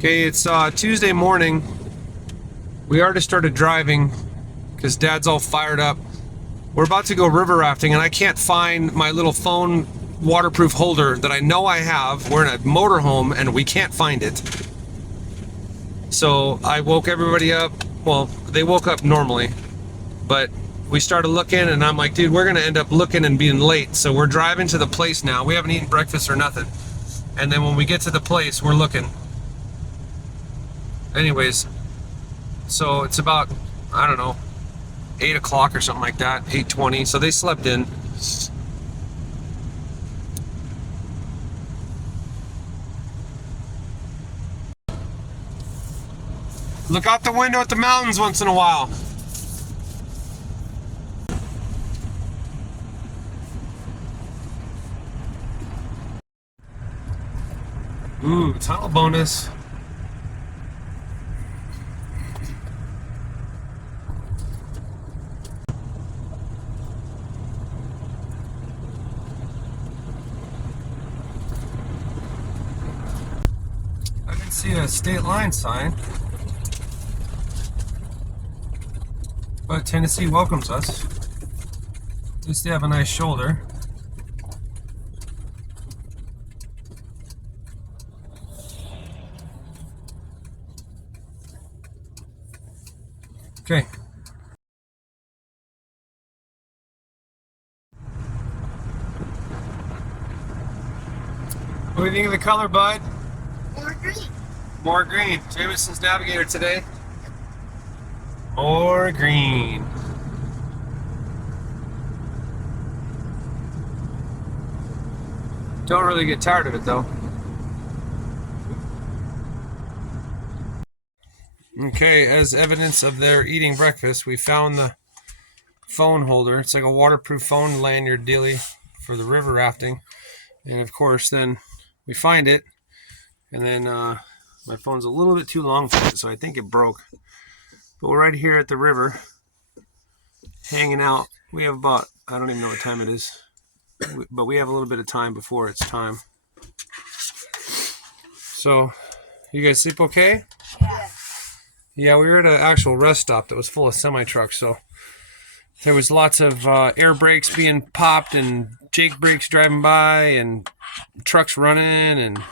Okay, it's Tuesday morning. We already started driving because Dad's all fired up. We're about to go river rafting and I can't find my little phone waterproof holder that I know I have. We're in a motorhome and we can't find it. So I woke everybody up. Well, they woke up normally, but we started looking and I'm like, dude, we're gonna end up looking and being late. So we're driving to the place now. We haven't eaten breakfast or nothing. And then when we get to the place, we're looking. Anyways, so it's about, I don't know, 8 o'clock or something like that, 8:20. So they slept in. Look out the window at the mountains once in a while. Ooh, tunnel bonus. I can see a state line sign, but Tennessee welcomes us. At least they have a nice shoulder. Okay. What do you think of the color, bud? More green. More green. Jameson's navigator today. More green. Don't really get tired of it though. Okay, as evidence of their eating breakfast, we found the phone holder. It's like a waterproof phone lanyard dealie for the river rafting. And of course, then we find it, and then my phone's a little bit too long for it, so I think it broke. But we're right here at the river, hanging out. We have about, I don't even know what time it is, but we have a little bit of time before it's time. So, you guys sleep okay? Yeah. Yeah, we were at an actual rest stop that was full of semi-trucks, so there was lots of air brakes being popped and Jake brakes driving by and trucks running, and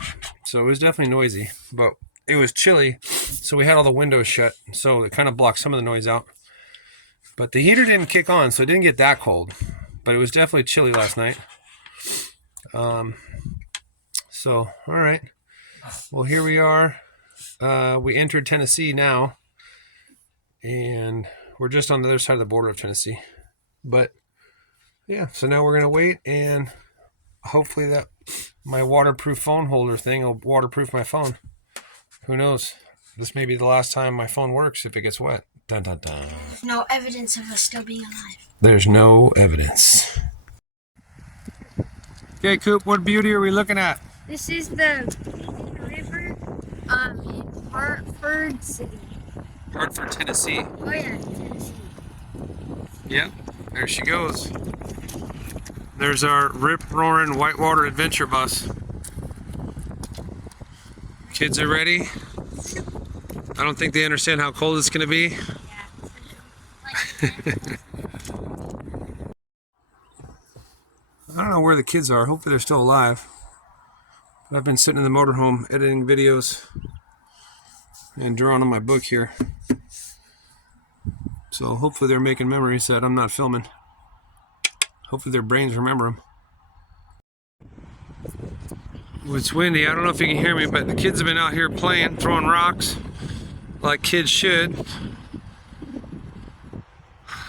so it was definitely noisy, but it was chilly, so we had all the windows shut, so it kind of blocked some of the noise out. But the heater didn't kick on, so it didn't get that cold, but it was definitely chilly last night. So, all right. Well, here we are. We entered Tennessee now, and we're just on the other side of the border of Tennessee. But yeah, so now we're gonna wait, and hopefully that my waterproof phone holder thing will waterproof my phone. Who knows? This may be the last time my phone works if it gets wet. Dun, dun, dun. There's no evidence of us still being alive. There's no evidence. Okay, Coop, what beauty are we looking at? This is the river in Hartford City. Hartford, Tennessee. Oh yeah, Tennessee. Yep, there she goes. There's our rip-roaring whitewater adventure bus. Kids are ready. I don't think they understand how cold it's going to be. I don't know where the kids are. Hopefully they're still alive. I've been sitting in the motorhome editing videos and drawing on my book here. So hopefully they're making memories that I'm not filming. Hopefully their brains remember them. It's windy. I don't know if you can hear me, but the kids have been out here playing, throwing rocks like kids should.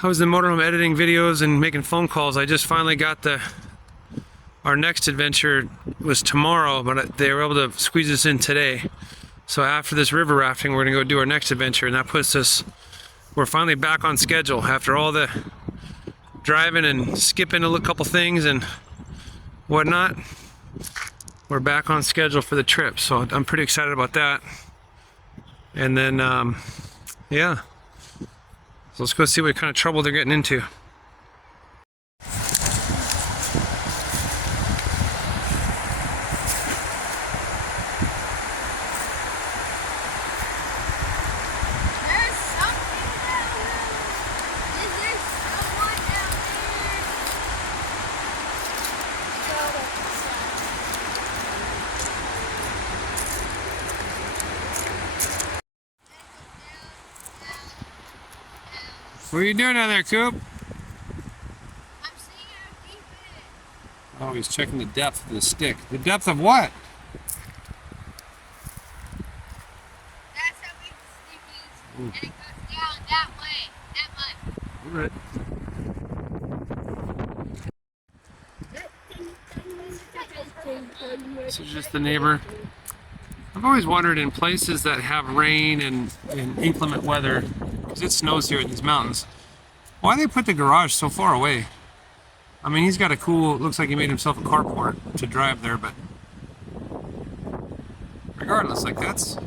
I was in the motorhome editing videos and making phone calls. I just finally got our next adventure was tomorrow, but they were able to squeeze us in today. So after this river rafting, we're gonna go do our next adventure, and that puts us, we're finally back on schedule after all the driving and skipping a couple things and whatnot. We're back on schedule for the trip, so I'm pretty excited about that. And then, yeah. So let's go see what kind of trouble they're getting into. What are you doing down there, Coop? I'm seeing how deep it is. Oh, he's checking the depth of the stick. The depth of what? That's how big the stick is. And it goes down that way. That much. All right. This is just the neighbor. I've always wondered in places that have rain and inclement weather, because it snows here in these mountains, why they put the garage so far away. I mean, he's got a cool, looks like he made himself a carport to drive there, but regardless, like that's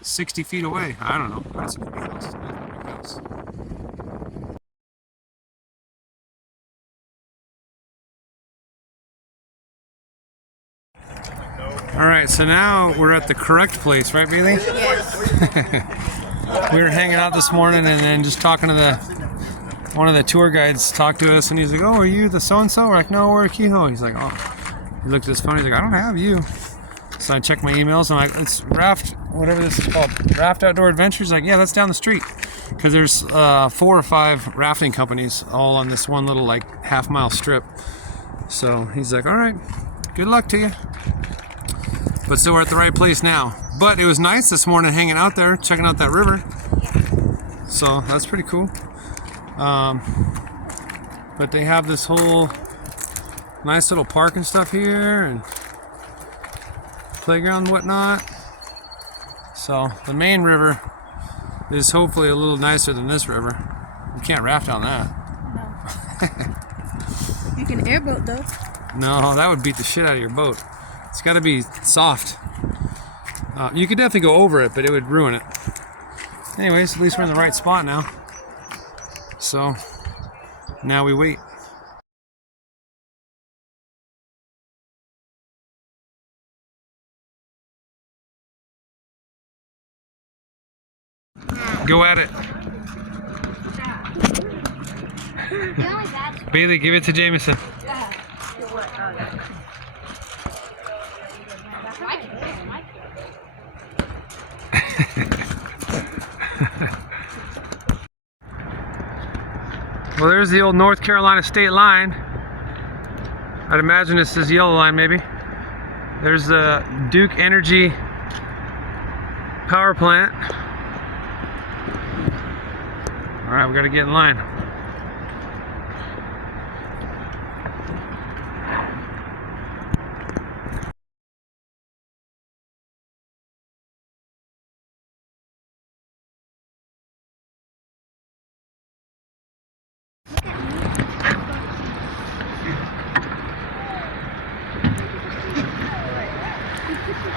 60 feet away. I don't know. That's a big house. That's a big house. All right, so now we're at the correct place, right, Bailey? Yes. We were hanging out this morning and then just talking to one of the tour guides talked to us and he's like, oh, are you the so-and-so? We're like, no, we're Kehoe. He's like, oh. He looked at his phone, he's like, I don't have you. So I checked my emails and I'm like, it's Raft, whatever this is called, Raft Outdoor Adventures. Like, yeah, that's down the street. Because there's 4 or 5 rafting companies all on this one little like half-mile strip. So he's like, all right, good luck to you. But still we're at the right place now. But it was nice this morning hanging out there, checking out that river. So that's pretty cool. But they have this whole nice little park and stuff here and playground and whatnot. So the main river is hopefully a little nicer than this river. You can't raft on that. No. You can airboat though. No, that would beat the shit out of your boat. It's got to be soft. You could definitely go over it, but it would ruin it. Anyways, at least we're in the right spot now. So now we wait. Go at it. Bailey, give it to Jameson. Well, there's the old North Carolina state line. I'd imagine this is the yellow line, maybe. There's the Duke Energy power plant. All right, we got to get in line.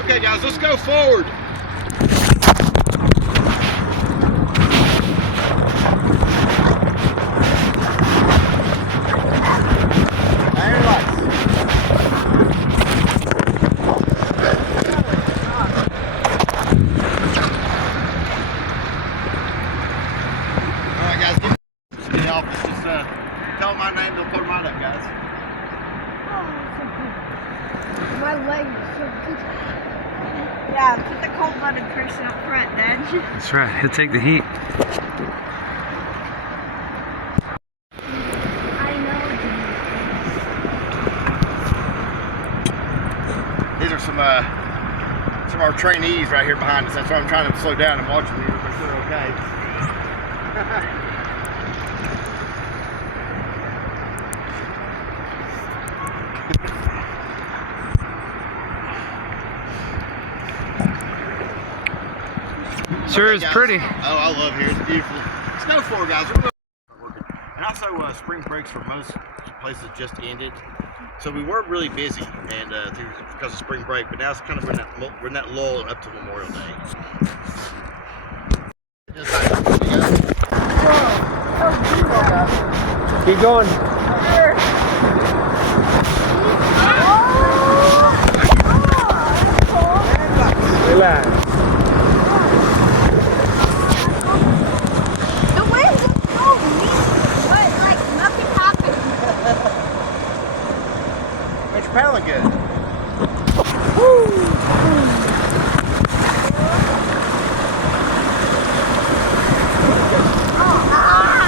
Okay, guys, let's go forward. Alright, guys, get off. Just tell them my name, they'll put them right up, guys. My legs are so good. Yeah, put the cold-blooded person up front, then. That's right, he'll take the heat. I know. These are some of our trainees right here behind us. That's why I'm trying to slow down and watch them here, but they're okay. Sure is guys. pretty. Oh, I love here. It's beautiful. Let's go for it, guys. We're working. And also, spring breaks for most places just ended, so we weren't really busy, and because of spring break. But now it's kind of we're in that lull up to Memorial Day. Keep going. Relax. The winds are so mean, but like nothing happened. But you're paddling good. Ah!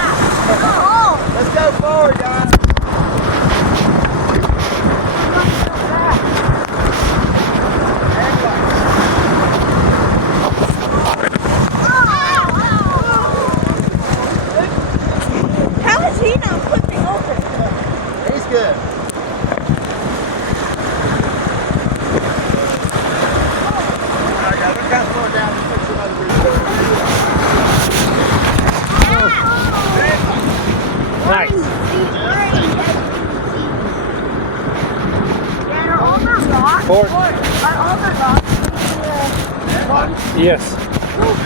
Alright guys, we're kind of slowing down. Just fix another bridge. Nice. Yeah, are all the rocks? Forward. Are all the rocks? Yes.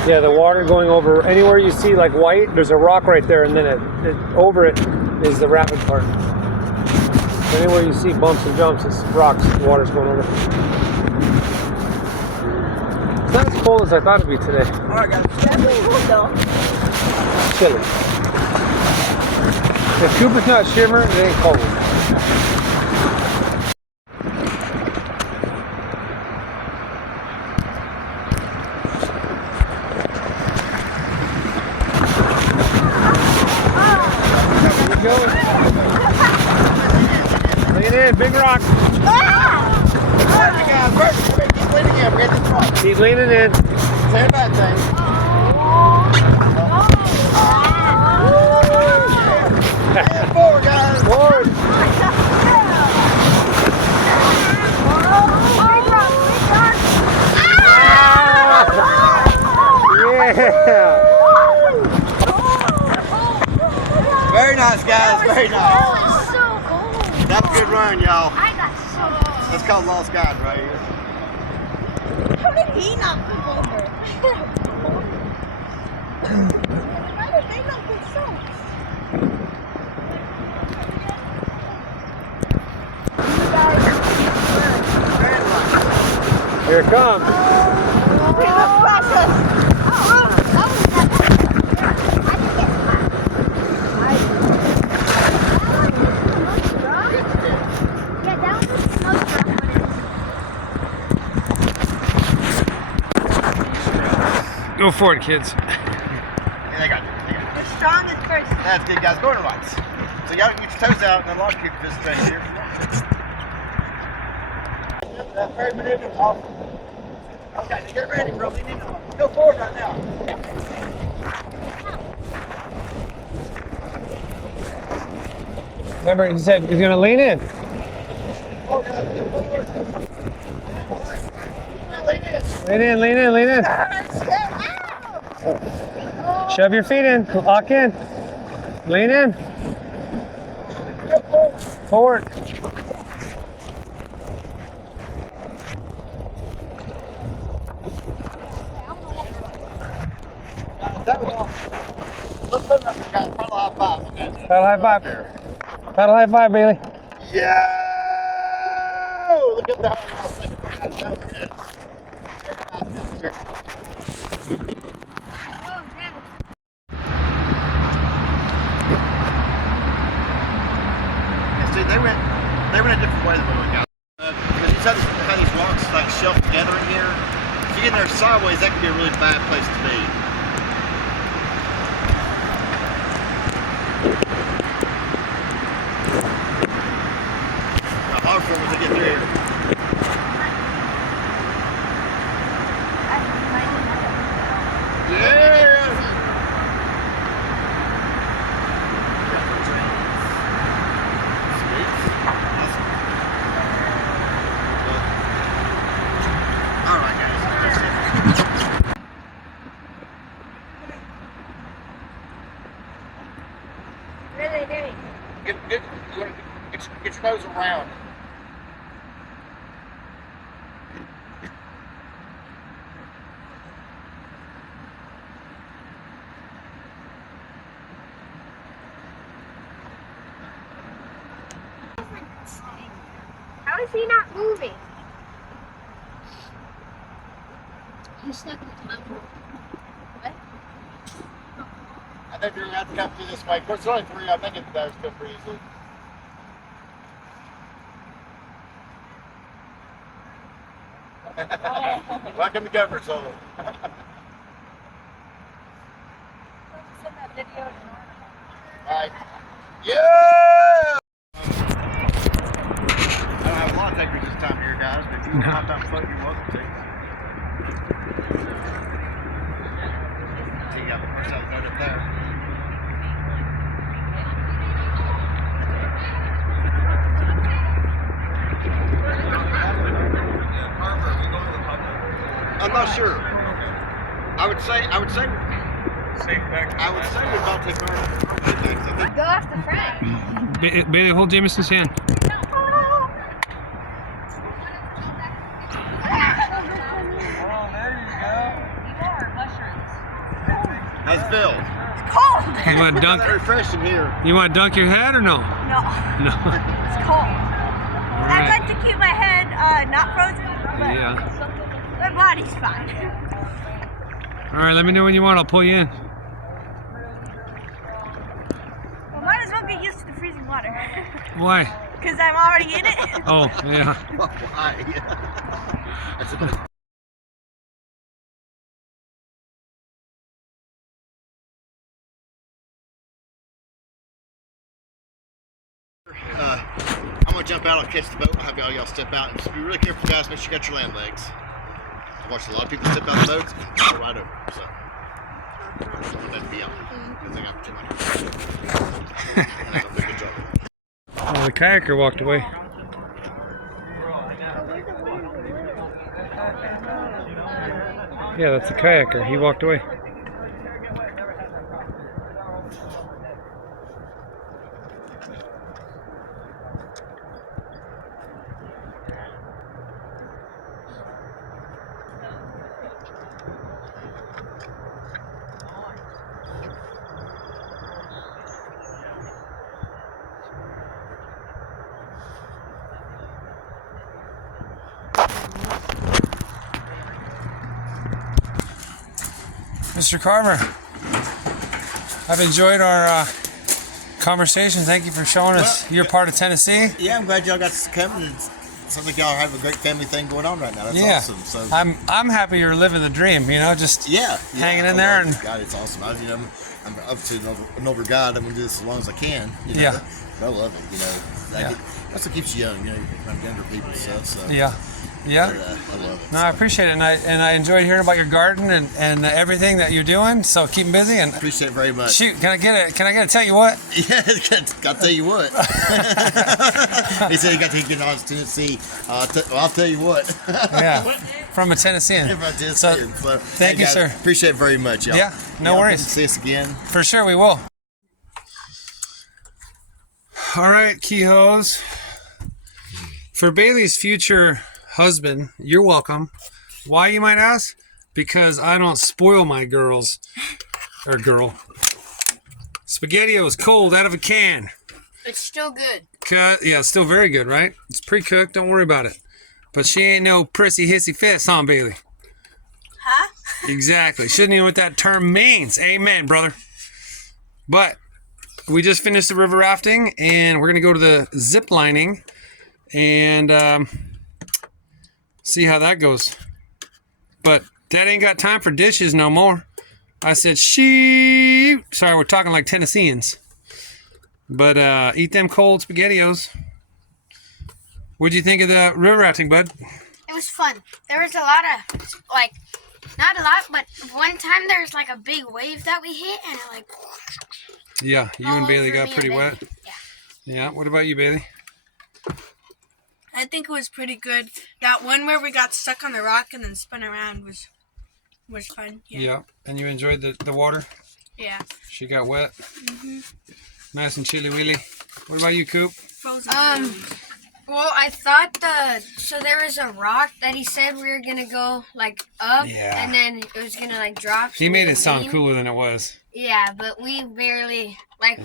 Yeah, the water going over anywhere you see like white, there's a rock right there, and then over it is the rapid part. Anywhere you see bumps and jumps, it's rocks, the water's going over. It's not as cold as I thought it'd be today. Alright guys. Chilly. If Cooper's not shivering, it ain't cold. Go. Lean in, big rock. Alright guys, keep leaning in. We got this rock. Keep leaning in. Same bad thing. And forward guys. Forward. Yeah. Very nice guys, very nice. So cold. That was a good run, y'all. I got so cold. That's called Lost God right here. How did he not flip over? How did they not get soaked? You guys, Very nice. Here it comes. we must process. Yeah, that was the most rough one. Go for it, kids. Yeah, they got it. The strongest person. That's good, guys. Going right. So y'all can get your toes out and then launch kick this right here. That very maneuver is awesome. Okay, so get ready, bro. Let's go forward right now. Remember, he said he's gonna lean in. Forward, guys. Go forward. Lean in. Lean in, lean in, lean in. Shove your feet in. Lock in. Lean in. Forward. That was awesome. Let's put it up, guys. Paddle high five. Okay. Paddle high five. Paddle high five, Bailey. Yeah! Look at that. That was good. See, they went a different way than we went. Because you said how these rocks like shelf together in here. If you get in there sideways, that could be a really bad place to be. Hard for them to get through here. Yeah! Alright guys, that's it. What are they doing? Get your nose around. How is he not moving? He's stuck in the tunnel. What? I think you're gonna have to come through this way. Of course, there's only three. I think there's still pretty easy. Welcome to Governor Solo. Alright. Yeah! I don't have a lot of takers this time here, guys, but if you want to hop down and float, you're welcome to. See, you got the first side of the boat up there. not sure. I would say we're about to take our things. Go off the front. Bailey, hold Jameson's hand. How's Bill? Cold. You want to Not dunk? that refreshing here. You want to dunk your head or no? No, No. it's cold. All I'd right. like to keep my head not frozen, but Yeah. my body's fine. All right. Let me know when you want. I'll pull you in. Well, might as well get used to the freezing water. Why? Because I'm already in it. Oh, yeah. Why? That's a bit. I'm gonna jump out. I'll catch the boat. I'll have y'all step out and just be really careful, guys. Make sure you got your land legs. I've watched a lot of people step out of boats and go right over. So that'd be out because I got too much. And I don't do a good job. Oh, the kayaker walked away. Yeah, that's the kayaker. He walked away. Mr. Carver, I've enjoyed our conversation. Thank you for showing us your part of Tennessee. Yeah, I'm glad y'all got to come. And it sounds like y'all have a great family thing going on right now. That's Yeah, awesome. So I'm happy you're living the dream. You know, just hanging in there. And God, it's awesome. I'm up to an over God. I'm gonna do this as long as I can. You know? Yeah. But I love it. You know, that's what keeps you young. You know, around younger people and stuff. So yeah. I love it. No, I appreciate it, and I enjoyed hearing about your garden and everything that you're doing. So keep 'em busy and Appreciate it very much. shoot. Can I get a tell you what? Yeah, I'll tell you what. He said he got to get on to Tennessee. I'll tell you what. Yeah, from a Tennessean. So thank you, guys, sir. Appreciate it very much, y'all. Yeah, no Y'all worries. get to see us again. For sure, we will. All right, Keyhoes. For Bailey's future husband, you're welcome. Why, you might ask? Because I don't spoil my girls. Or girl. SpaghettiOs cold out of a can. It's still good. Yeah, it's still very good, right? It's pre-cooked, don't worry about it. But she ain't no prissy hissy fist, huh, Bailey? Huh? Exactly. Shouldn't even know what that term means. Amen, brother. But we just finished the river rafting, and we're going to go to the zip lining and see how that goes. But Dad ain't got time for dishes no more. I said, shoot. Sorry, we're talking like Tennesseans. But eat them cold SpaghettiOs. What'd you think of the river rafting, bud? It was fun. There was a lot of, like, not a lot, but one time there was like a big wave that we hit, and it like. Yeah, you all and Bailey over got me pretty and wet. then- Yeah. Yeah, what about you, Bailey? I think it was pretty good. That one where we got stuck on the rock and then spun around was fun. Yeah. And you enjoyed the water? Yeah. She got wet? Nice and chilly-willy. What about you, Coop? Frozen. Well, I thought so there was a rock that he said we were gonna go like up, Yeah. and then it was gonna like drop. He so made we it sound leaned. cooler than it was. Yeah, but we barely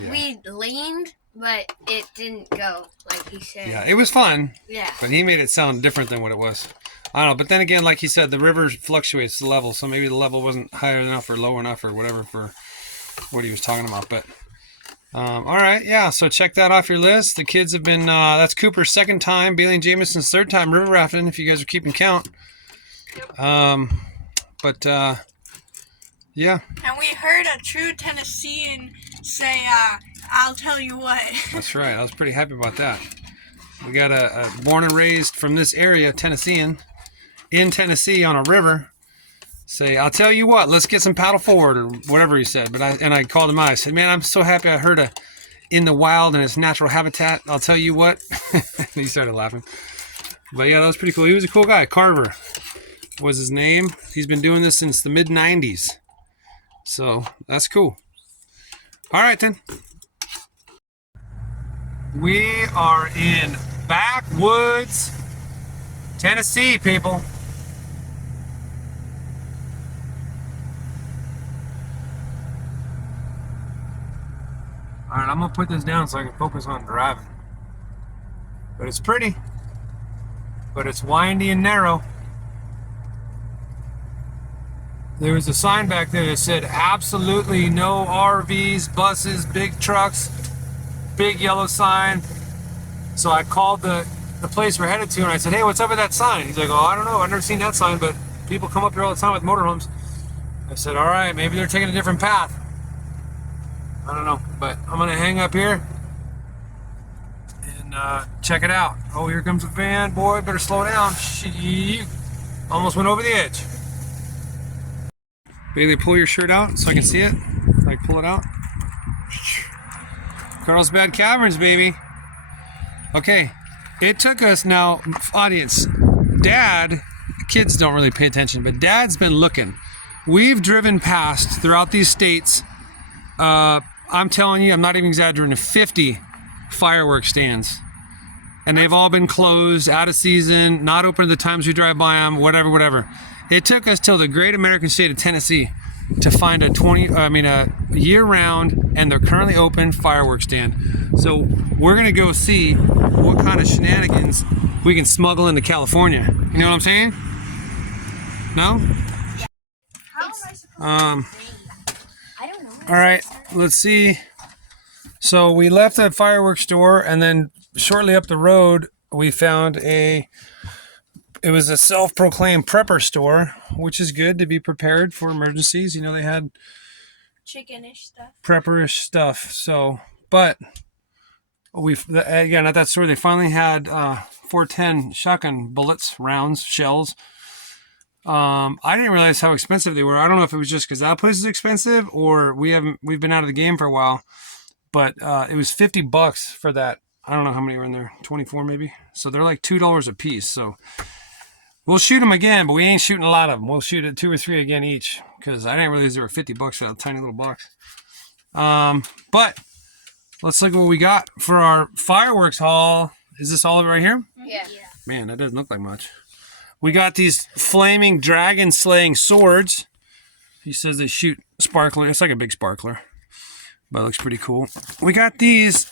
we leaned, but it didn't go like he said. Yeah, it was fun, Yeah. but he made it sound different than what it was. I don't know, but then again, like he said, the river fluctuates the level, so maybe the level wasn't high enough or low enough or whatever for what he was talking about. But all right, yeah. So check that off your list. The kids have been. That's Cooper's second time, Bailey and Jameson's third time river rafting. If you guys are keeping count. But yeah, And we heard a true Tennessean say, I'll tell you what. that's right. I was pretty happy about that. We got a born and raised from this area Tennessean in Tennessee on a river. Say, I'll tell you what, let's get some paddle forward or whatever he said. But I called him out. I said, man, I'm so happy I heard a in the wild in its natural habitat. I'll tell you what. He started laughing. But yeah, that was pretty cool. He was a cool guy, Carver. was his name. He's been doing this since the mid-90s. So that's cool. All right, then. We are in backwoods, Tennessee, people. All right, I'm gonna put this down so I can focus on driving. But it's pretty, but it's windy and narrow. There was a sign back there that said absolutely no RVs, buses, big trucks, big yellow sign. So I called the place we're headed to and I said, hey, what's up with that sign? He's like, oh, I don't know, I've never seen that sign, but people come up here all the time with motorhomes. I said, all right, maybe they're taking a different path. I don't know, but I'm gonna hang up here and check it out. Oh, here comes a van. Boy, better slow down. Shoot. Almost went over the edge. Bailey, pull your shirt out so I can see it. Like, pull it out. Carlsbad Caverns, baby. Okay, it took us now, audience, Dad, kids don't really pay attention, but Dad's been looking. We've driven past throughout these states, I'm telling you, I'm not even exaggerating, 50 fireworks stands. And they've all been closed, out of season, not open at the times we drive by them, whatever. It took us till the great American state of Tennessee to find a year-round, and they're currently open fireworks stand. So we're gonna go see what kind of shenanigans we can smuggle into California. You know what I'm saying? No? I don't know. All right, let's see. So we left the fireworks store, and then shortly up the road, we found it was a self-proclaimed prepper store, which is good to be prepared for emergencies. You know, they had Chicken-ish stuff. prepperish stuff. So, but again, at that store, they finally had 410 shotgun bullets, rounds, shells. I didn't realize how expensive they were. I don't know if it was just because that place is expensive or we've been out of the game for a while, but it was $50 for that. I don't know how many were in there, 24 maybe. So they're like $2 a piece. So we'll shoot them again, but we ain't shooting a lot of them. We'll shoot at 2 or 3 again each because I didn't realize they were $50 for that tiny little box. But let's look at what we got for our fireworks haul. Is this all of it right here? Yeah. Man, that doesn't look like much. We got these flaming dragon slaying swords. He says they shoot sparkler. It's like a big sparkler, but it looks pretty cool. We got these.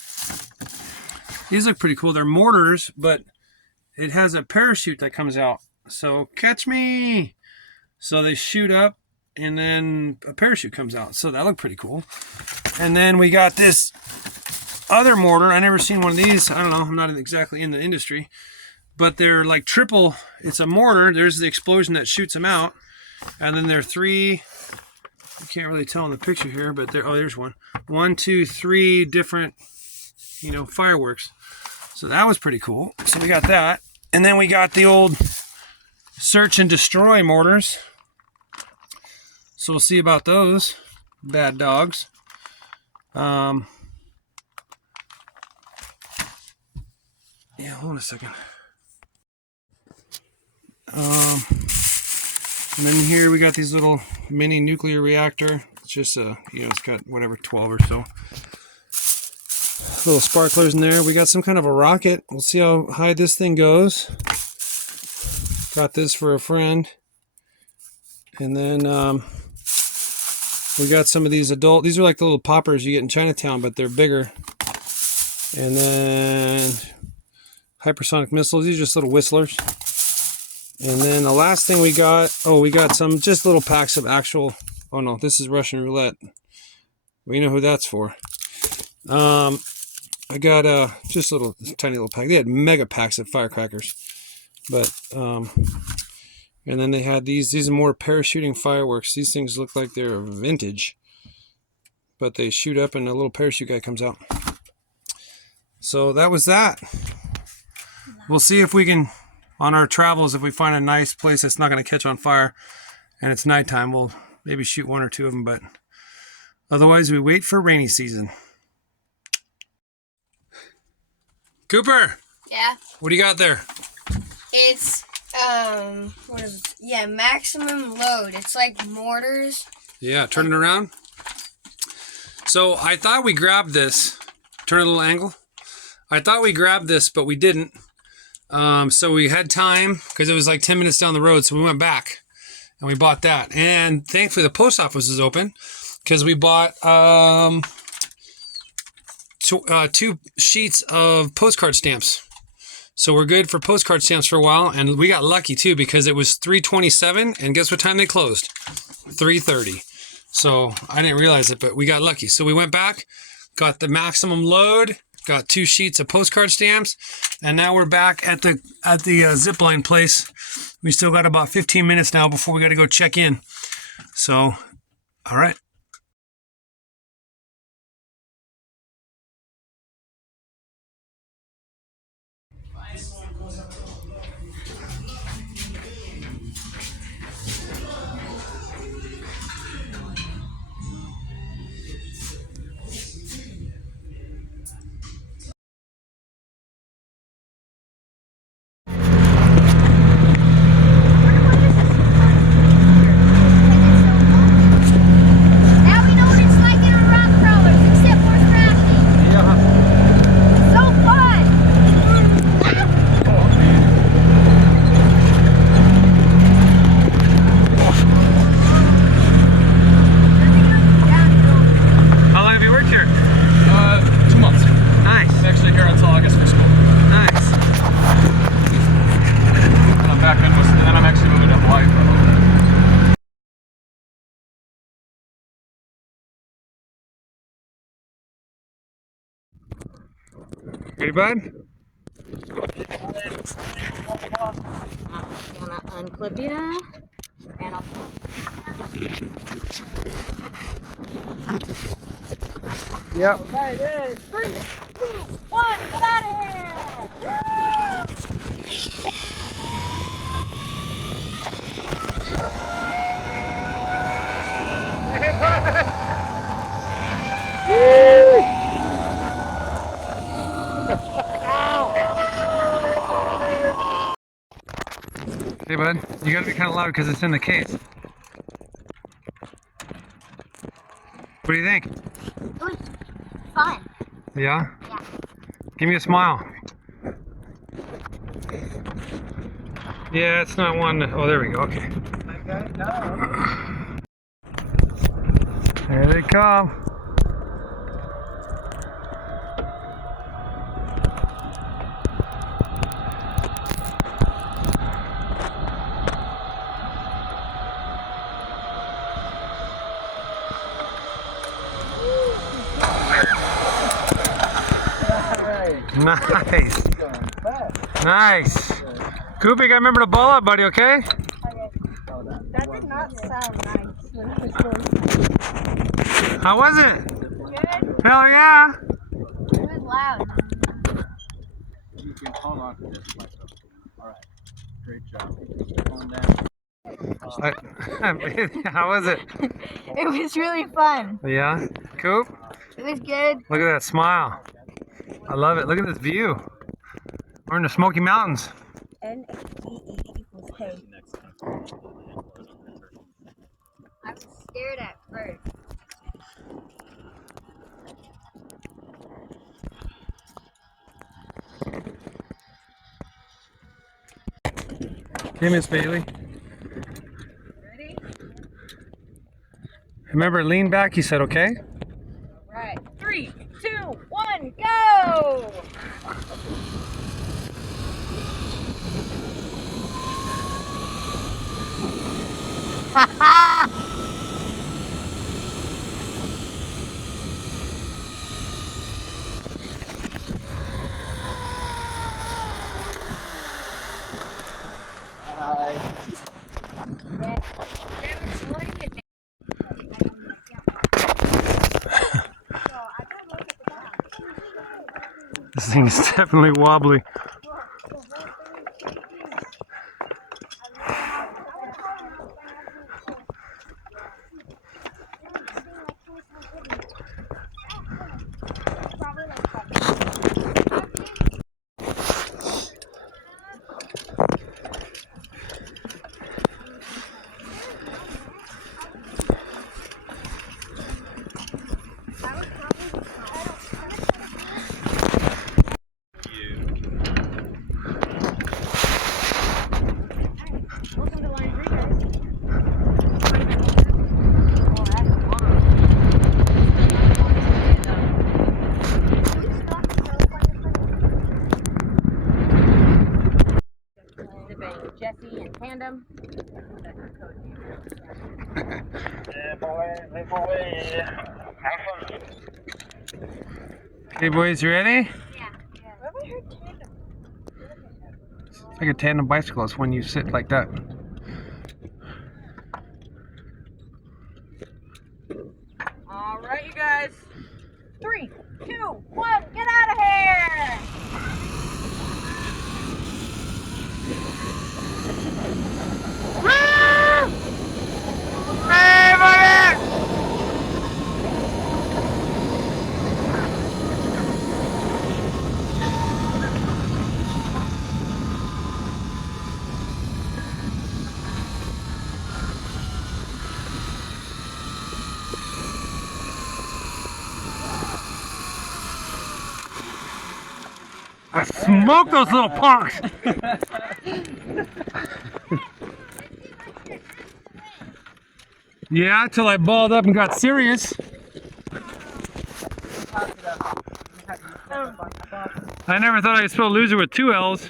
These look pretty cool. They're mortars, but it has a parachute that comes out. So catch me. So they shoot up and then a parachute comes out. So that looked pretty cool. And then we got this other mortar. I never seen one of these. I don't know. I'm not exactly in the industry. But they're like triple. It's a mortar. There's the explosion that shoots them out. And then there are 3. You can't really tell in the picture here, but there's one. 1, 2, 3 different, fireworks. So that was pretty cool. So we got that. And then we got the old search and destroy mortars. So we'll see about those bad dogs. Yeah, hold on a second. And then here we got these little mini nuclear reactor. It's just it's got whatever 12 or so little sparklers in there. We got some kind of a rocket. We'll see how high this thing goes. Got this for a friend. And then we got some of these these are like the little poppers you get in Chinatown, but they're bigger. And then hypersonic missiles. These are just little whistlers. And then the last thing we got some just little packs of actual, oh no, this is Russian roulette. We know who that's for. I got just little tiny little pack. They had mega packs of firecrackers. But and then they had these are more parachuting fireworks. These things look like they're vintage. But they shoot up and a little parachute guy comes out. So that was that. We'll see if we can, on our travels, if we find a nice place that's not going to catch on fire and it's nighttime, we'll maybe shoot 1 or 2 of them, but otherwise we wait for rainy season. Cooper! Yeah. What do you got there? It's What is it? Yeah, maximum load. It's like mortars. Yeah, turn it around. So I thought we grabbed this. Turn it a little angle. I thought we grabbed this, but we didn't. So we had time because it was like 10 minutes down the road. So we went back and we bought that. And thankfully the post office is open because we bought 2 sheets of postcard stamps. So we're good for postcard stamps for a while. And we got lucky too because it was 3:27 and guess what time they closed? 3:30. So I didn't realize it, but we got lucky. So we went back, got the maximum load, got 2 sheets of postcard stamps, and now we're back at the zipline place. We still got about 15 minutes now before we got to go check in. So, all right. Now we know what it's like in a rock crawlers, except more crafty. So fun! How long have you worked here? 2 months. Nice. I'm actually here until August for school. Nice. And I'm back in with, and then I'm actually moving to Hawaii for a little bit. Ready, bud? I'm gonna unclip you, and I'll... Yep. There it is. 3, 2, 1, get out of here! Hey, bud. You got to be kind of loud because it's in the case. What do you think? It was fun. Yeah? Yeah. Give me a smile. Yeah, it's not one. Oh, there we go. Okay. There they come. Nice. Nice. Koopy, I remember the ball up, buddy, okay? That did not sound nice. But it was really How was it? good. Hell yeah. It was loud. You can hold on to this myself. Alright. Great job. Going down. How was it? It was really fun. Yeah? Coop? It was good. Look at that smile. I love it. Look at this view. We're in the Smoky Mountains. NAEE equals K. I was scared at first. Hey, Miss Bailey. Ready? Remember, lean back, he said, okay? Right. 3, 2, 1, go! This thing is definitely wobbly. Jesse in tandem. Okay, boys, you ready? Yeah. It's like a tandem bicycle. It's when you sit like that. All right, you guys. 3, 2, 1, get out of here! Hey, buddy! I smoked those little punks! Yeah, till I balled up and got serious. I never thought I'd spell loser with 2 L's.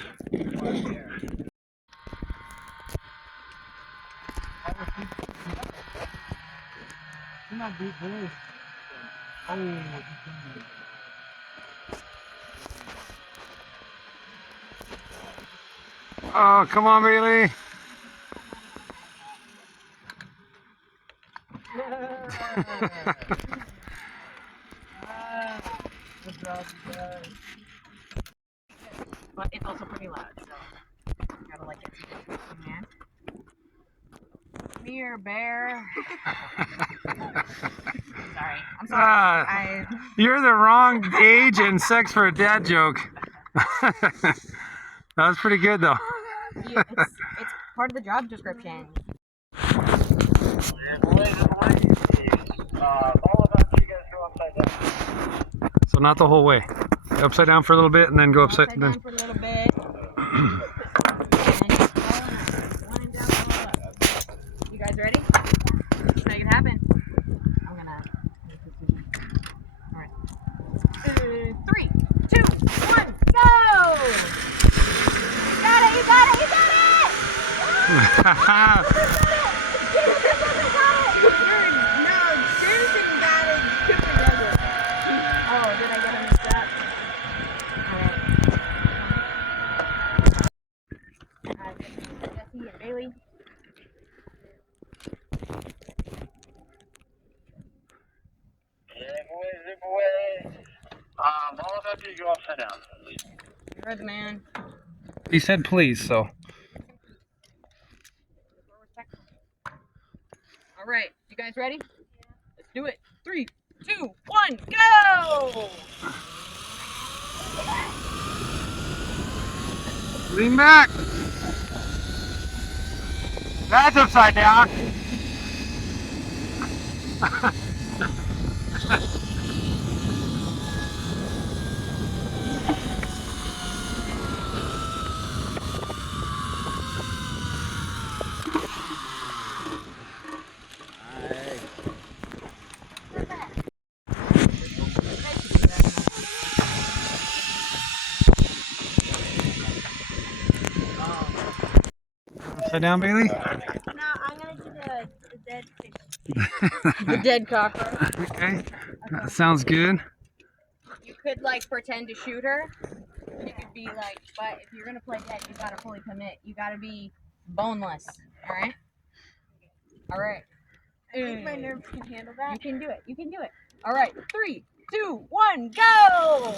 Oh, come on, Bailey. But it's also pretty loud, so gotta like it. Man. Come here, bear. Sorry. I'm sorry. You're the wrong age and sex for a dad joke. That was pretty good, though. Yeah, it's part of the job description. So not the whole way. Upside down for a little bit and then go upside Upside down. down for a little bit. You guys ready? Let's make it happen. I'm gonna. All right. 3, 2, 1, go! You got it! You got it! You got it! Jesse and Bailey. Zip away. All of that, you go upside down. You're the man. He said please, so. All right, you guys ready? Let's do it. 3, 2, 1, go! Lean back. That's upside down. Upside down, Bailey? No, I'm gonna do the dead fish. The dead cockroach. Okay. That sounds good. You could like pretend to shoot her. She could be like, but if you're gonna play dead, you gotta fully commit. You gotta be boneless. All right. All right. I think my nerves can handle that. You can do it. You can do it. All right. 3, 2, 1, go!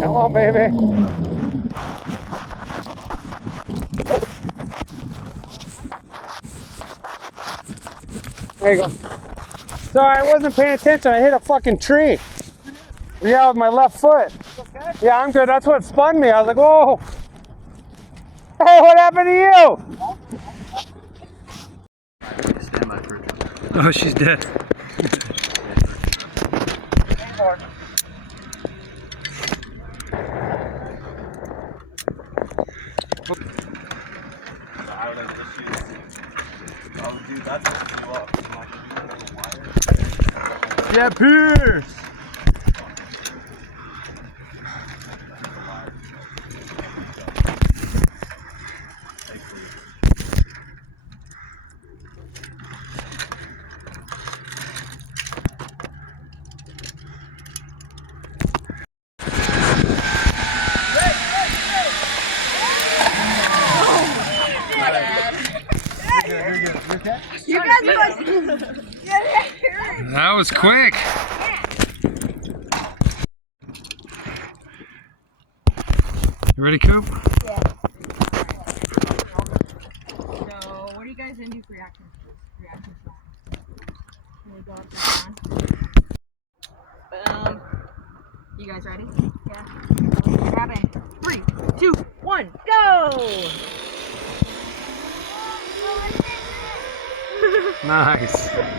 Come on, baby. There you go. Sorry, I wasn't paying attention. I hit a fucking tree. Yeah, with my left foot. Yeah, I'm good. That's what spun me. I was like, whoa. Hey, what happened to you? Stand by for it. Oh, she's dead. styling issues. Oh, dude, that's what you up. Yeah, Pierce! You guys are like. That was quick. You ready, Coop? So, what are you guys into for reaction? Reaction shot. Can we go up and down? Boom. You guys ready? Yeah. Grab it. 3, 2, 1, go! Nice. There's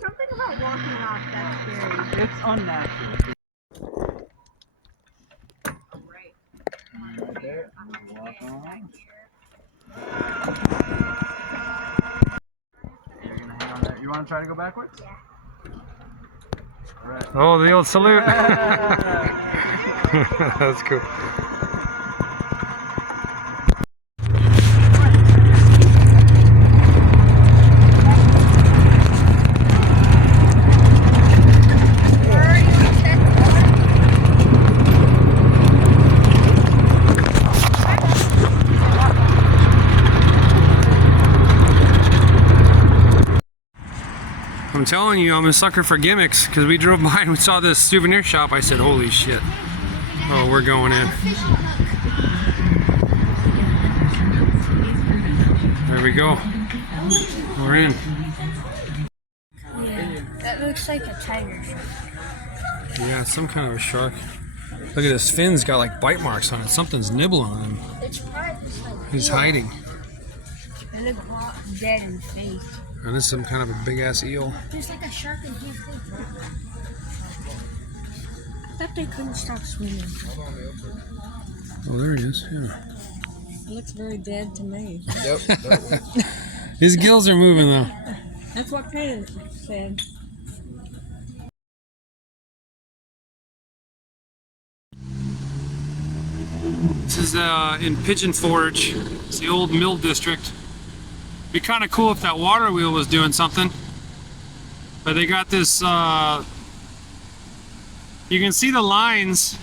something about walking off that's scary. It's unnatural. Right. Right there. Walk on. You're gonna hang on there. You want to try to go backwards? Yeah. All right. Oh, the old salute. That's cool. I'm telling you, I'm a sucker for gimmicks because we drove by and we saw this souvenir shop. I said, holy shit. Oh, we're going in. There we go. We're in. Yeah, that looks like a tiger shark. Yeah, it's some kind of a shark. Look at his fins, got like bite marks on it. Something's nibbling on him. It's probably just like. He's hiding. They look hot, dead in the face. And this is some kind of a big ass eel. There's like a shark in here too. I thought they couldn't stop swimming. Oh, there he is. Yeah. It looks very dead to me. Yep. His gills are moving though. That's what Kaden said. This is in Pigeon Forge. It's the old mill district. Be kind of cool if that water wheel was doing something. But they got this, you can see the lines,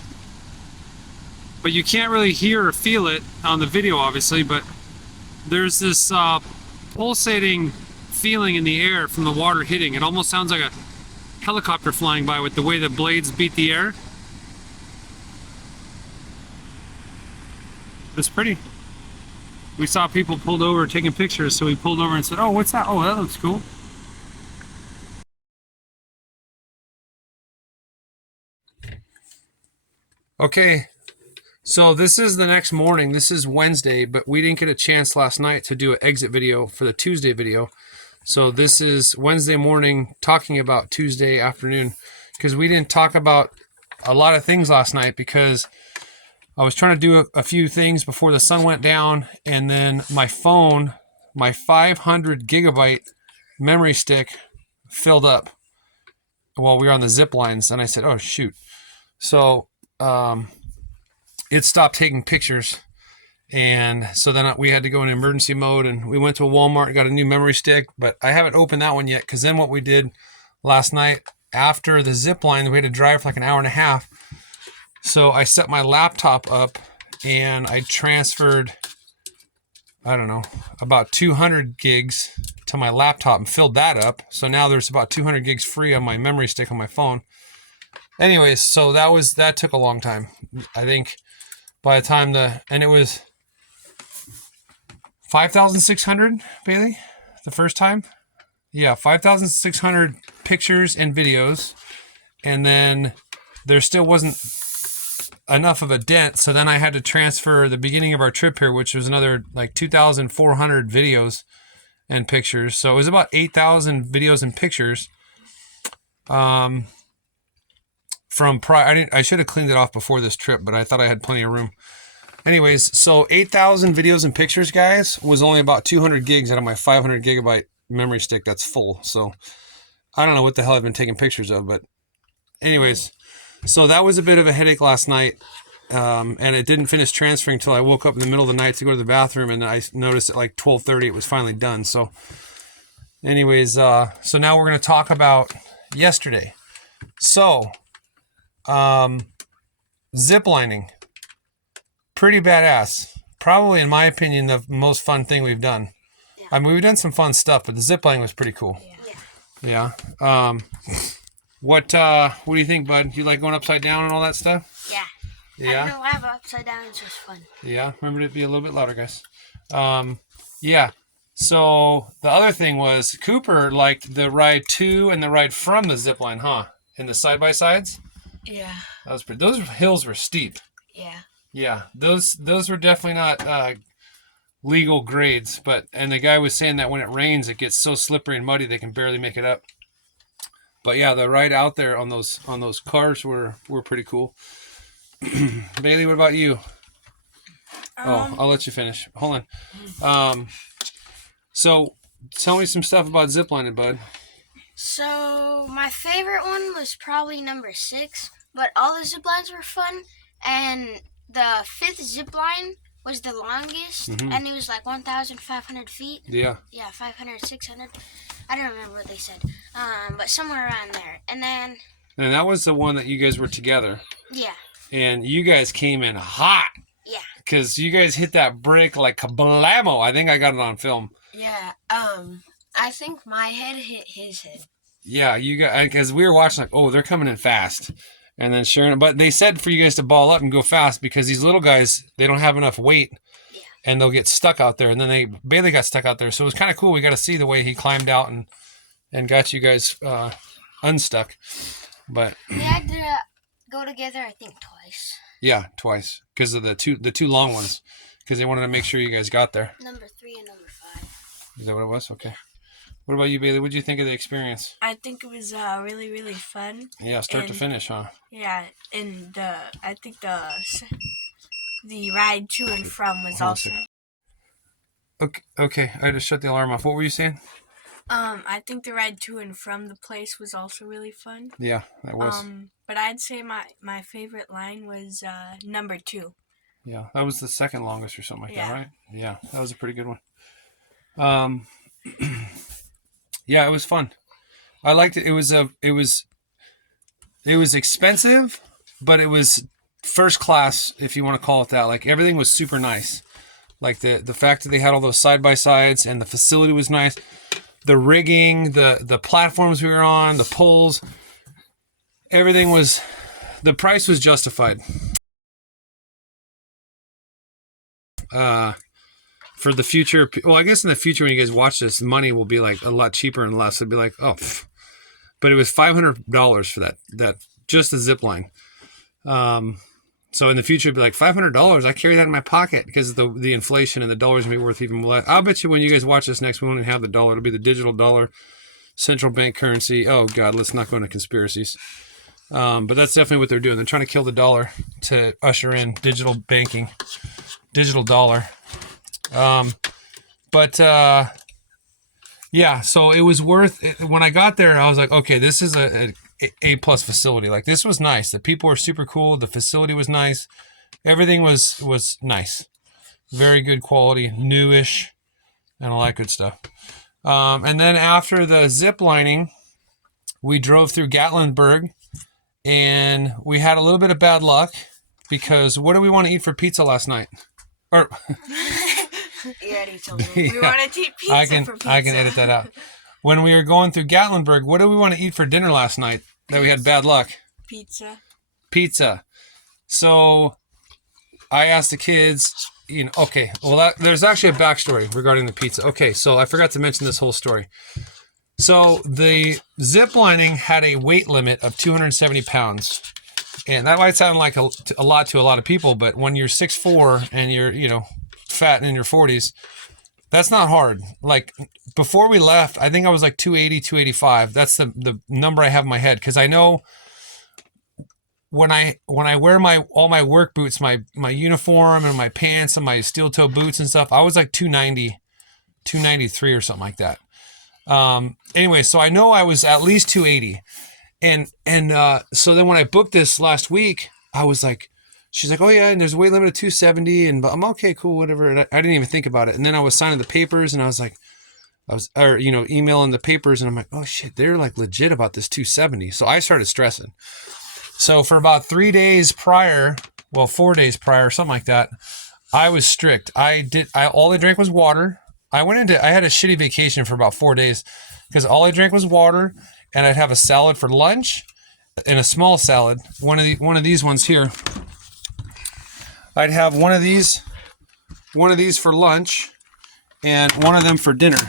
but you can't really hear or feel it on the video, obviously, but there's this pulsating feeling in the air from the water hitting. It almost sounds like a helicopter flying by with the way the blades beat the air. It's pretty. We saw people pulled over taking pictures, so we pulled over and said, oh, what's that? Oh, that looks cool. Okay, so this is the next morning. This is Wednesday, but we didn't get a chance last night to do an exit video for the Tuesday video. So this is Wednesday morning talking about Tuesday afternoon, because we didn't talk about a lot of things last night because I was trying to do a few things before the sun went down, and then my phone, my 500 gigabyte memory stick filled up while we were on the zip lines, and I said, oh shoot. So it stopped taking pictures, and so then we had to go in emergency mode, and we went to a Walmart, got a new memory stick, but I haven't opened that one yet, because then what we did last night after the zip line, we had to drive for like an hour and a half. So I set my laptop up and I transferred, I don't know, about 200 gigs to my laptop and filled that up. So now there's about 200 gigs free on my memory stick on my phone. Anyways, so that took a long time. I think by the time and it was 5,600, Bailey, the first time. Yeah, 5,600 pictures and videos. And then there still wasn't enough of a dent, so then I had to transfer the beginning of our trip here, which was another like 2,400 videos and pictures. So it was about 8,000 videos and pictures from prior. I should have cleaned it off before this trip, but I thought I had plenty of room. Anyways, so 8,000 videos and pictures, guys, was only about 200 gigs out of my 500 gigabyte memory stick that's full. So I don't know what the hell I've been taking pictures of, but anyways, so that was a bit of a headache last night. And it didn't finish transferring until I woke up in the middle of the night to go to the bathroom, and I noticed at like 12:30 it was finally done. So anyways, so now we're going to talk about yesterday. So, zip lining. Pretty badass. Probably, in my opinion, the most fun thing we've done. Yeah. I mean, we've done some fun stuff, but the zip lining was pretty cool. Yeah. Yeah. What do you think, bud? You like going upside down and all that stuff? Yeah. Yeah. I don't know, I have upside down. It's just fun. Yeah. Remember to be a little bit louder, guys. Yeah. So the other thing was Cooper liked the ride to and the ride from the zip line, huh? In the side by sides. Yeah. That was pretty. Those hills were steep. Yeah. Yeah, those were definitely not legal grades, and the guy was saying that when it rains, it gets so slippery and muddy they can barely make it up. But yeah, the ride out there on those cars were pretty cool. Bailey, what about you? I'll let you finish. Hold on. So tell me some stuff about ziplining, bud. So my favorite one was probably number 6, but all the zip lines were fun, and the 5th zip line was the longest, and it was like 1,500 feet. Yeah. Yeah, 500, 600. I don't remember what they said, but somewhere around there. And then... And that was the one that you guys were together. Yeah. And you guys came in hot. Yeah. Because you guys hit that brick like kablamo. I think I got it on film. Yeah. I think my head hit his head. Yeah, you got, because we were watching like, oh, they're coming in fast. And then Sharon, but they said for you guys to ball up and go fast because these little guys, they don't have enough weight, and they'll get stuck out there. And then Bailey got stuck out there, so it was kind of cool. We got to see the way he climbed out and got you guys unstuck. But we had to go together, I think, twice. Yeah, twice because of the two long ones, because they wanted to make sure you guys got there. Number 3 and number 5. Is that what it was? Okay. What about you, Bailey? What did you think of the experience? I think it was really, really fun. Yeah, start to finish, huh? Yeah, and I think the ride to and from was also. Okay. I just shut the alarm off. What were you saying? I think the ride to and from the place was also really fun. Yeah, that was. But I'd say my favorite line was number 2. Yeah, that was the second longest or something like that, right? Yeah, that was a pretty good one. Yeah, it was fun. I liked it. It was expensive, but it was first class, if you want to call it that. Like everything was super nice. Like the fact that they had all those side by sides and the facility was nice. The rigging, the platforms we were on, the poles, everything was. The price was justified. For the future, well, I guess in the future when you guys watch this, money will be like a lot cheaper and less. It'd be like, oh, pff. But it was $500 for that just the zip line. So in the future, it'd be like $500. I carry that in my pocket because of the inflation, and the dollar's gonna be worth even less. I'll bet you when you guys watch this next, we won't even have the dollar. It'll be the digital dollar, central bank currency. Oh God, let's not go into conspiracies. But that's definitely what they're doing. They're trying to kill the dollar to usher in digital banking, digital dollar. Yeah, so it was worth it. When I got there, I was like, okay, this is a plus facility. Like this was nice. The people were super cool. The facility was nice. Everything was nice. Very good quality, newish, and all that good stuff. And then after the zip lining, we drove through Gatlinburg, and we had a little bit of bad luck because what did we want to eat for pizza last night? Or You already told me. We wanted to eat pizza for pizza. I can edit that out. When we were going through Gatlinburg, what did we want to eat for dinner last night that we had bad luck? Pizza. So I asked the kids, okay, well, there's actually a backstory regarding the pizza. Okay, so I forgot to mention this whole story. So the zip lining had a weight limit of 270 pounds. And that might sound like a lot to a lot of people, but when you're 6'4" and you're, fat and in your 40s, that's not hard. Like before we left, I think I was like 280, 285. That's the number I have in my head, because I know when I wear all my work boots, my uniform and my pants and my steel toe boots and stuff, I was like 290, 293 or something like that. Anyway, so I know I was at least 280. And so then when I booked this last week, I was like, she's like, oh yeah, and there's a weight limit of 270, and I'm okay, cool, whatever. And I didn't even think about it. And then I was signing the papers, and I was emailing the papers, and I'm like, oh shit, they're like legit about this 270. So I started stressing. So for about 4 days prior, something like that, I was strict. All I drank was water. I had a shitty vacation for about 4 days because all I drank was water, and I'd have a salad for lunch and a small salad. One of these ones here. I'd have one of these for lunch and one of them for dinner.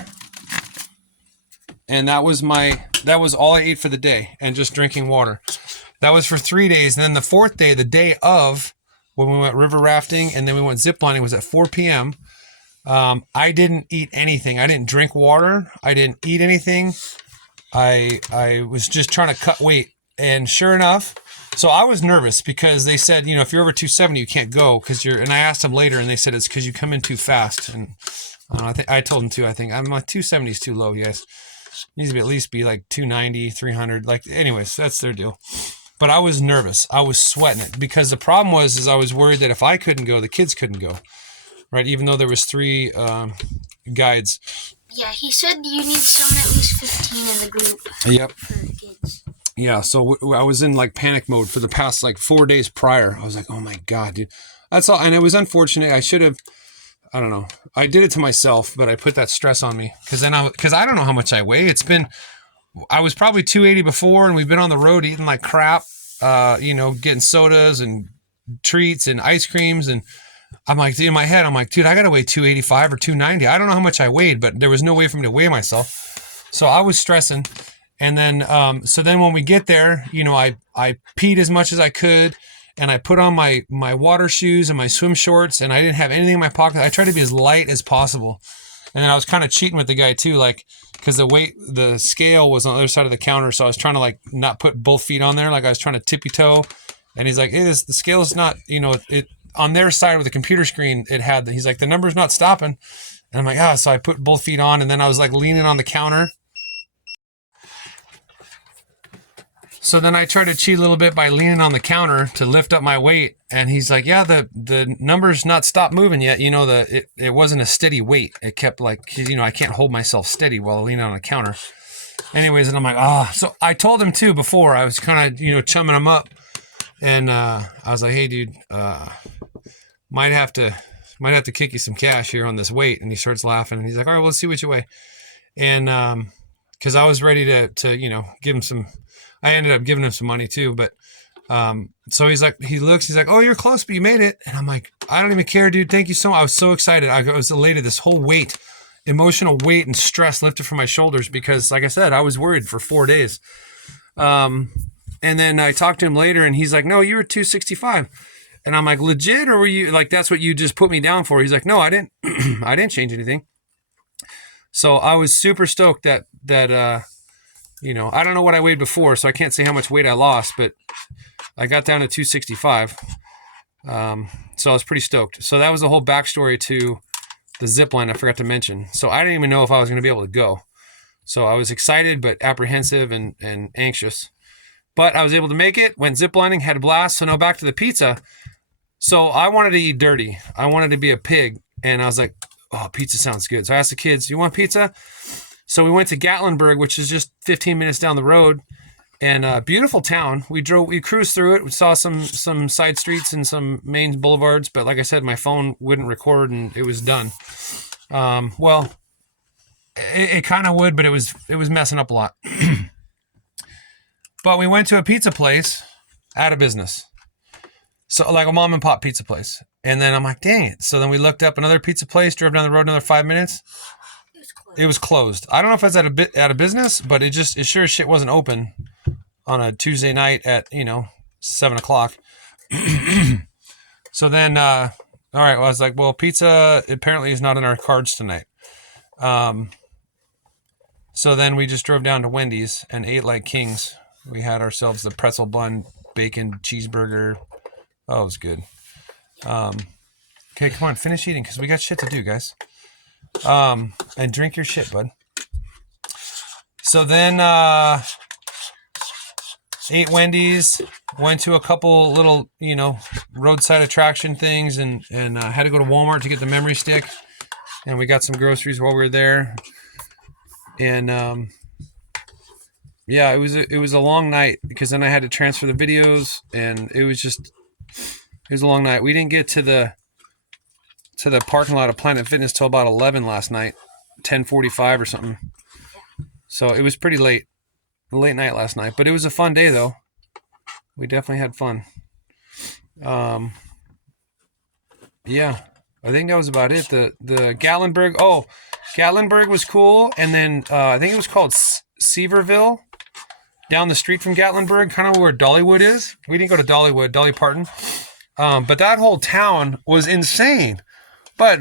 And that was all I ate for the day, and just drinking water. That was for 3 days. And then the fourth day, the day of when we went river rafting and then we went ziplining, was at 4 p.m. I didn't eat anything. I didn't drink water. I didn't eat anything. I was just trying to cut weight. And sure enough, so I was nervous because they said, if you're over 270, you can't go and I asked them later, and they said it's because you come in too fast. And I told them too, I think I'm like 270 is too low, yes. It needs to at least be like 290, 300. Like, anyways, that's their deal. But I was nervous. I was sweating it because the problem was I was worried that if I couldn't go, the kids couldn't go, right? Even though there was 3 guides. Yeah, he said you need someone at least 15 in the group. Yep. For the kids. Yeah, so I was in like panic mode for the past like 4 days prior. I was like, oh my God, dude. That's all. And it was unfortunate. I should have, I don't know. I did it to myself, but I put that stress on me because I don't know how much I weigh. I was probably 280 before, and we've been on the road eating like crap, getting sodas and treats and ice creams. And I'm like, in my head, I'm like, dude, I got to weigh 285 or 290. I don't know how much I weighed, but there was no way for me to weigh myself. So I was stressing. And then, so then when we get there, I peed as much as I could, and I put on my water shoes and my swim shorts, and I didn't have anything in my pocket. I tried to be as light as possible. And then I was kind of cheating with the guy too, like, because the scale was on the other side of the counter. So I was trying to like not put both feet on there. Like I was trying to tippy toe, and he's like, hey, the scale is not, it on their side with the computer screen. He's like, the number's not stopping. And I'm like, so I put both feet on, and then I was like leaning on the counter. So then I tried to cheat a little bit by leaning on the counter to lift up my weight. And he's like, yeah, the number's not stopped moving yet. It wasn't a steady weight. It kept like, I can't hold myself steady while I lean on the counter. Anyways, and I'm like, so I told him too before. I was kind of, chumming him up. And I was like, hey, dude, might have to kick you some cash here on this weight. And he starts laughing, and he's like, all right, well, let's see what you weigh. And because I was ready to give him some. I ended up giving him some money too, but so he's like, he's like, oh, you're close, but you made it. And I'm like, I don't even care, dude. Thank you so much. I was so excited. I was elated. This whole emotional weight and stress lifted from my shoulders because, like I said, I was worried for 4 days. And then I talked to him later, and he's like, no, you were 265. And I'm like, legit, or were you like, that's what you just put me down for? He's like, no, I didn't. I didn't change anything. So I was super stoked that I don't know what I weighed before, so I can't say how much weight I lost, but I got down to 265. So I was pretty stoked. So that was the whole backstory to the zip line I forgot to mention. So I didn't even know if I was going to be able to go. So I was excited, but apprehensive and anxious. But I was able to make it, went ziplining, had a blast. So now back to the pizza. So I wanted to eat dirty. I wanted to be a pig. And I was like, oh, pizza sounds good. So I asked the kids, you want pizza? So we went to Gatlinburg, which is just 15 minutes down the road, and beautiful town. We cruised through it. We saw some side streets and some main boulevards, but like I said, my phone wouldn't record, and it was done. Well, it kind of would, but it was messing up a lot. But we went to a pizza place, out of business. So like a mom and pop pizza place. And then I'm like, dang it. So then we looked up another pizza place, drove down the road another 5 minutes. It was closed. I don't know if it's out of business, but it sure as shit wasn't open on a Tuesday night at 7:00. So then, all right. Well, I was like, well, pizza apparently is not in our cards tonight. So then we just drove down to Wendy's and ate like kings. We had ourselves the pretzel bun bacon cheeseburger. Oh, it was good. Okay, come on, finish eating because we got shit to do, guys. And drink your shit, bud. So then ate Wendy's, went to a couple little, roadside attraction things, and had to go to Walmart to get the memory stick. And we got some groceries while we were there. And yeah, it was a long night because then I had to transfer the videos, and it was a long night. We didn't get to the parking lot of Planet Fitness till about 11 last night, 10:45 or something. So it was pretty late night last night, but it was a fun day though. We definitely had fun. Yeah, I think that was about it. The Gatlinburg. Oh, Gatlinburg was cool, and then I think it was called Seaverville, down the street from Gatlinburg, kind of where Dollywood is. We didn't go to Dollywood, Dolly Parton, but that whole town was insane. But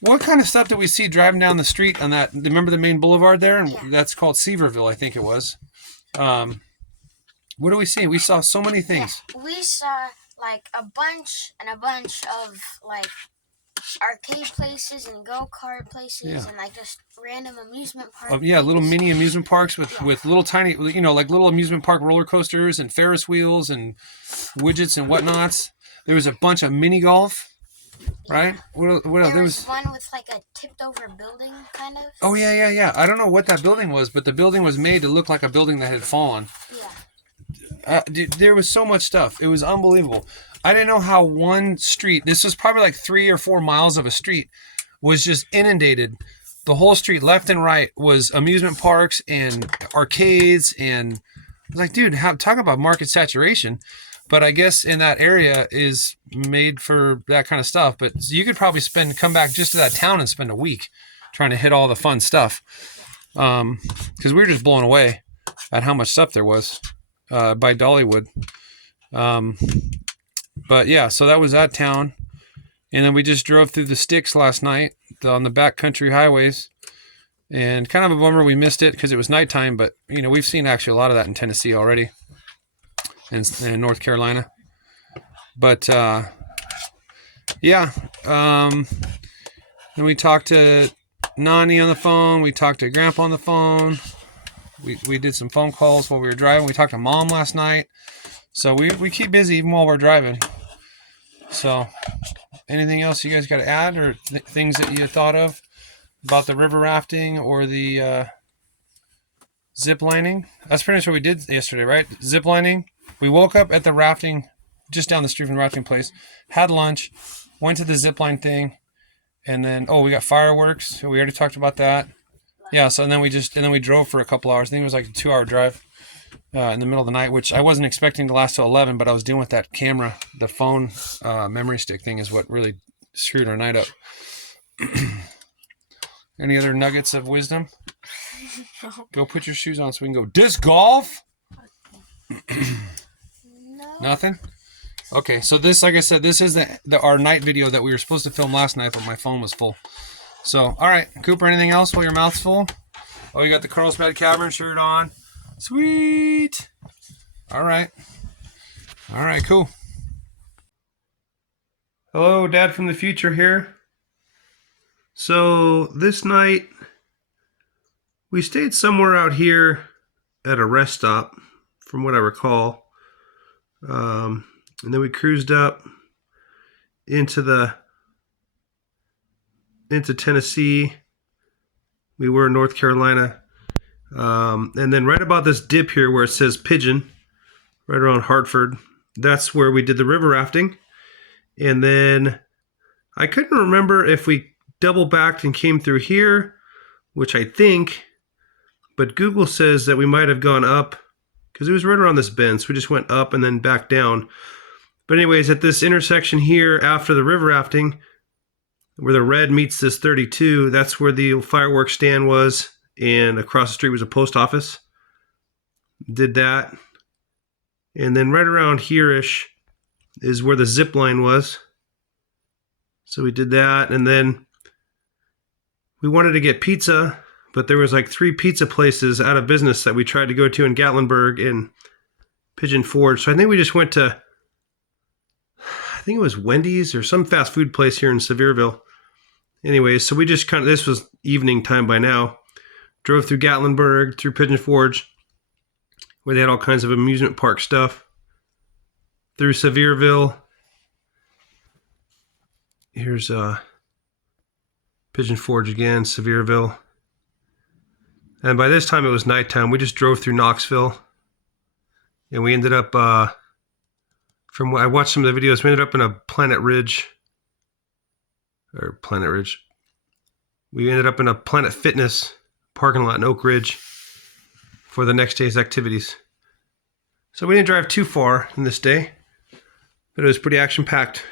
what kind of stuff did we see driving down the street on that? Remember the main boulevard there? And that's called Seaverville, I think it was. What do we see? We saw so many things. Yeah, we saw like a bunch of like arcade places and go-kart places and like just random amusement parks. Little mini amusement parks with little tiny, like little amusement park roller coasters and Ferris wheels and widgets and whatnots. There was a bunch of mini golf. Right? What else? There was one with like a tipped over building, kind of. Oh, yeah. I don't know what that building was, but the building was made to look like a building that had fallen. Yeah. There was so much stuff. It was unbelievable. I didn't know how one street, this was probably like 3 or 4 miles of a street, was just inundated. The whole street, left and right, was amusement parks and arcades. And I was like, dude, talk about market saturation. But I guess in that area is made for that kind of stuff. But you could probably come back just to that town and spend a week trying to hit all the fun stuff. Because we were just blown away at how much stuff there was by Dollywood. But yeah, so that was that town. And then we just drove through the sticks last night on the backcountry highways. And kind of a bummer we missed it because it was nighttime. But, we've seen actually a lot of that in Tennessee already. And North Carolina. But then we talked to Nani on the phone. We talked to Grandpa on the phone. We did some phone calls while we were driving. We talked to Mom last night. So we keep busy even while we're driving. So anything else you guys got to add, or things that you thought of about the river rafting or the zip lining? That's pretty much what we did yesterday, right? Zip lining. We woke up at the rafting, just down the street from the rafting place, had lunch, went to the zipline thing, and then, we got fireworks. So we already talked about that. Yeah, so and then we drove for a couple hours. I think it was like a 2-hour drive in the middle of the night, which I wasn't expecting to last till 11, but I was dealing with that camera, the phone memory stick thing is what really screwed our night up. Any other nuggets of wisdom? Go put your shoes on so we can go disc golf. Nothing? Okay, so this, like I said, this is our night video that we were supposed to film last night, but my phone was full. So, all right, Cooper, anything else while your mouth's full? Oh, you got the Carlsbad Cavern shirt on. Sweet. All right, cool. Hello, Dad from the future here. So, this night, we stayed somewhere out here at a rest stop, from what I recall. And then we cruised up into Tennessee. We were in North Carolina. And then right about this dip here where it says Pigeon, right around Hartford, that's where we did the river rafting. And then I couldn't remember if we double backed and came through here, which I think, but Google says that we might have gone up because it was right around this bend. So we just went up and then back down. But anyways, at this intersection here after the river rafting, where the red meets this 32, that's where the fireworks stand was. And across the street was a post office. Did that. And then right around here-ish is where the zip line was. So we did that. And then we wanted to get pizza, but there was like 3 pizza places out of business that we tried to go to in Gatlinburg, and Pigeon Forge. So I think we just went to, I think it was Wendy's or some fast food place here in Sevierville. Anyways, so we just kind of, this was evening time by now, drove through Gatlinburg, through Pigeon Forge, where they had all kinds of amusement park stuff, through Sevierville. Here's Pigeon Forge again, Sevierville. And by this time it was nighttime. We just drove through Knoxville. And we ended up, from what I watched some of the videos, we ended up in a Planet Ridge. We ended up in a Planet Fitness parking lot in Oak Ridge for the next day's activities. So we didn't drive too far in this day, but it was pretty action-packed.